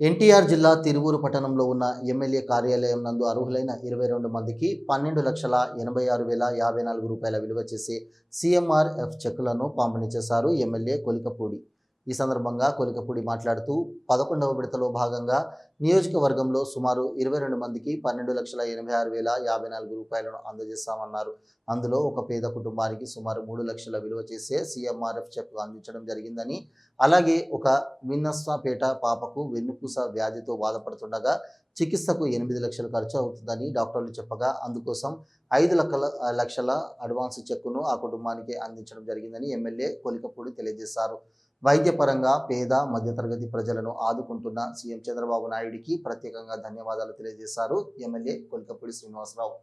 ఎన్టీఆర్ జిల్లా తిరువూరు పట్టణంలో ఉన్న ఎమ్మెల్యే కార్యాలయం నందు అర్హులైన ఇరవై రెండు మందికి పన్నెండు లక్షల ఎనభై ఆరు వేల యాభై నాలుగు రూపాయల విలువ చేసే సీఎంఆర్ఎఫ్ చెక్కులను పంపిణీ చేశారు ఎమ్మెల్యే కొలికపూడి. ఈ సందర్భంగా కొలికపూడి మాట్లాడుతూ పదకొండవ విడతలో భాగంగా నియోజకవర్గంలో సుమారు ఇరవై రెండు మందికి పన్నెండు లక్షల ఎనభై ఆరు వేల యాభై నాలుగు రూపాయలను అందజేస్తామన్నారు. అందులో ఒక పేద కుటుంబానికి సుమారు మూడు లక్షల విలువ చేసే సీఎంఆర్ఎఫ్ చెక్ అందించడం జరిగిందని అలాగే ఒక విన్నస్వాపేట పాపకు వెన్నుపూస వ్యాధితో బాధపడుతుండగా చికిత్సకు ఎనిమిది లక్షలు ఖర్చు అవుతుందని డాక్టర్లు చెప్పగా అందుకోసం ఐదు లక్షల లక్షల అడ్వాన్స్ చెక్కును ఆ కుటుంబానికి అందించడం జరిగిందని ఎమ్మెల్యే కొలికపూడి తెలియజేశారు. వైద్యపరంగా పేద మధ్యతరగతి ప్రజలను ఆదుకుంటున్న సీఎం చంద్రబాబు నాయుడికి ప్రత్యేకంగా ధన్యవాదాలు తెలియజేశారు ఎమ్మెల్యే కొలికపూడి శ్రీనివాసరావు.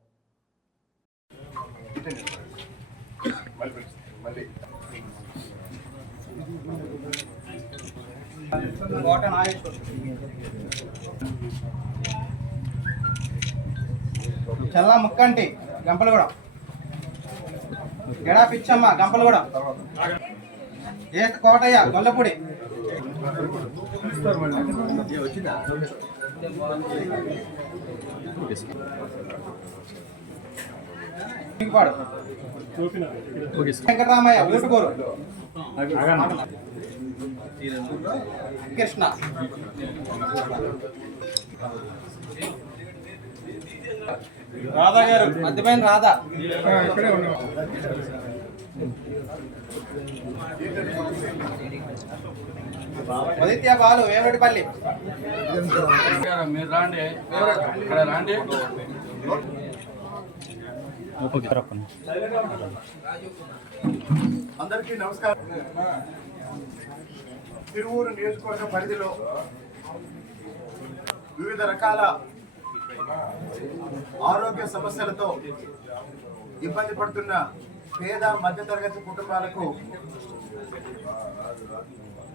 చల్ల ముక్కంటి గంపలు కూడా గడా పిచ్చమ్మ గంపలు కూడా ఏ కోటయ్య గొల్లపూడి. వెంకటరామయ్య ఊటుకోరు. కృష్ణ. రాధా గారు మధ్యమైన రాధా. ఇక్కడే ఉన్నాం ఆదిత్య బాలు వేమడిపల్లి. మీరు రాండి ఇక్కడ రాండి అందరికీ నమస్కారం. తిరువూరు నియోజకవర్గ పరిధిలో వివిధ రకాల ఆరోగ్య సమస్యలతో ఇబ్బంది పడుతున్న పేద మధ్యతరగతి కుటుంబాలకు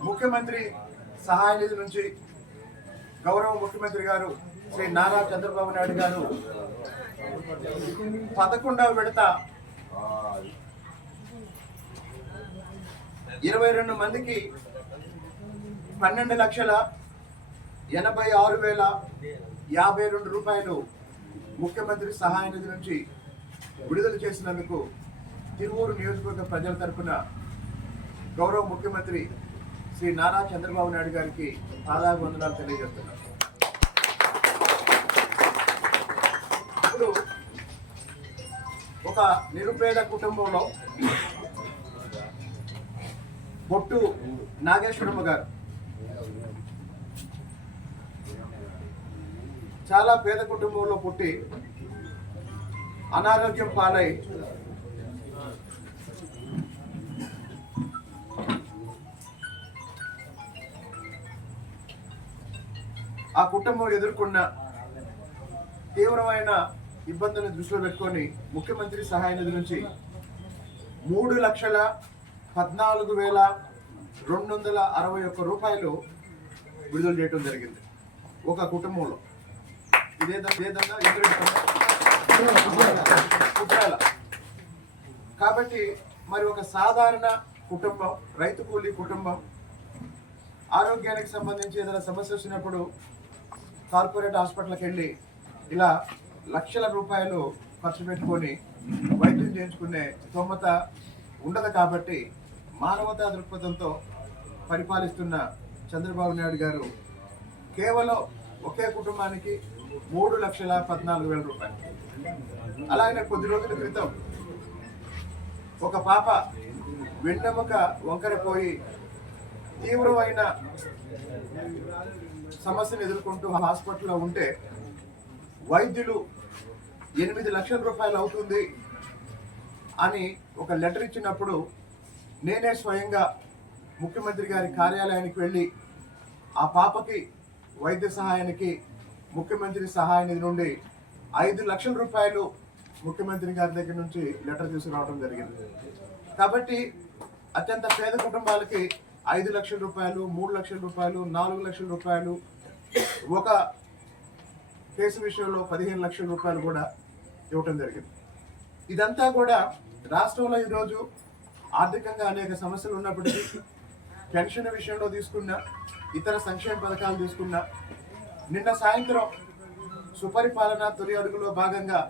ముఖ్యమంత్రి సహాయ నిధి నుంచి గౌరవ ముఖ్యమంత్రి గారు శ్రీ నారా చంద్రబాబు నాయుడు గారు పదకొండవ విడత ఇరవై రెండు మందికి పన్నెండు లక్షల ఎనభై ఆరు వేల యాభై రెండు రూపాయలు ముఖ్యమంత్రి సహాయ నిధి నుంచి విడుదల చేసినందుకు తిరువూరు నియోజకవర్గ ప్రజల తరఫున గౌరవ ముఖ్యమంత్రి శ్రీ నారా చంద్రబాబు నాయుడు గారికి ఆదాయ వందనాలు తెలియజేస్తున్నారు ఇప్పుడు ఒక నిరుపేద కుటుంబంలో బొట్టు నాగేశ్వరమ్మ గారు చాలా పేద కుటుంబంలో పుట్టి అనారోగ్యం పాలై ఆ కుటుంబం ఎదుర్కొన్న తీవ్రమైన ఇబ్బందులను దృష్టిలో పెట్టుకొని ముఖ్యమంత్రి సహాయ నిధి నుంచి మూడు లక్షల పద్నాలుగు వేల రెండు వందల అరవై ఒక్క రూపాయలు విడుదల చేయడం జరిగింది ఒక కుటుంబంలో. ఇదేదన్నా ఇదేదన్నా కుట్రాల. కాబట్టి మరి ఒక సాధారణ కుటుంబం రైతు కూలీ కుటుంబం ఆరోగ్యానికి సంబంధించి ఏదైనా సమస్య వచ్చినప్పుడు కార్పొరేట్ హాస్పిటల్కి వెళ్ళి ఇలా లక్షల రూపాయలు ఖర్చు పెట్టుకొని వైద్యం చేయించుకునే స్తోమత ఉండదు కాబట్టి మానవతా దృక్పథంతో పరిపాలిస్తున్న చంద్రబాబు నాయుడు గారు కేవలం ఒకే కుటుంబానికి మూడు లక్షల పద్నాలుగు వేల రూపాయలు. అలాగే కొద్ది రోజుల క్రితం ఒక పాప వెన్నెముక వంకరపోయి తీవ్రమైన సమస్యను ఎదుర్కొంటూ హాస్పిటల్లో ఉంటే వైద్యులు ఎనిమిది లక్షల రూపాయలు అవుతుంది అని ఒక లెటర్ ఇచ్చినప్పుడు నేనే స్వయంగా ముఖ్యమంత్రి గారి కార్యాలయానికి వెళ్ళి ఆ పాపకి వైద్య సహాయానికి ముఖ్యమంత్రి సహాయ నిధి నుండి ఐదు లక్షల రూపాయలు ముఖ్యమంత్రి గారి దగ్గర నుంచి లెటర్ తీసుకురావడం జరిగింది. కాబట్టి అత్యంత పేద కుటుంబాలకి ఐదు లక్షల రూపాయలు మూడు లక్షల రూపాయలు నాలుగు లక్షల రూపాయలు. ఒక కేసు విషయంలో పదిహేను లక్షల రూపాయలు కూడా ఇవ్వటం జరిగింది. ఇదంతా కూడా రాష్ట్రంలో ఈరోజు ఆర్థికంగా అనేక సమస్యలు ఉన్నప్పటికీ పెన్షన్ విషయంలో తీసుకున్న ఇతర సంక్షేమ పథకాలు తీసుకున్నా నిన్న సాయంత్రం సుపరిపాలన తొలి అడుగులో భాగంగా